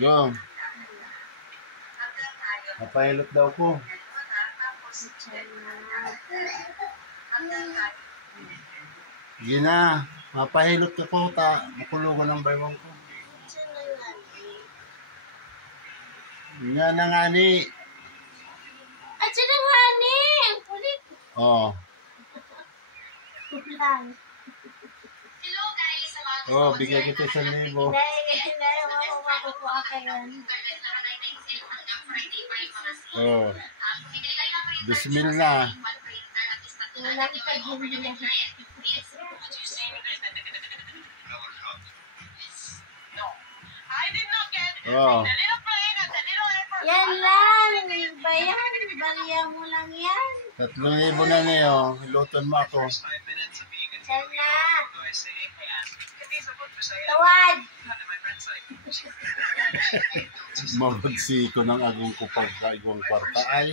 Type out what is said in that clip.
Go. Napahilot daw ko. Gina, mapahilot ko ta. Makulungan ng baywang ko. Nga na nga ni. At sila nga ni. Ang kulit. Oo. Oh, bigay kita 1,000. Hindi, makukuha ka yan. Oh. Bismil na. Wala kita ginila. Oh. Yan lang. Bayan. Bariya mo lang yan. 3,000 na niyo. Luton mo ako. Yan na. Tawad. Mabagsi ko ng agong kupag ka igong kwarta ay.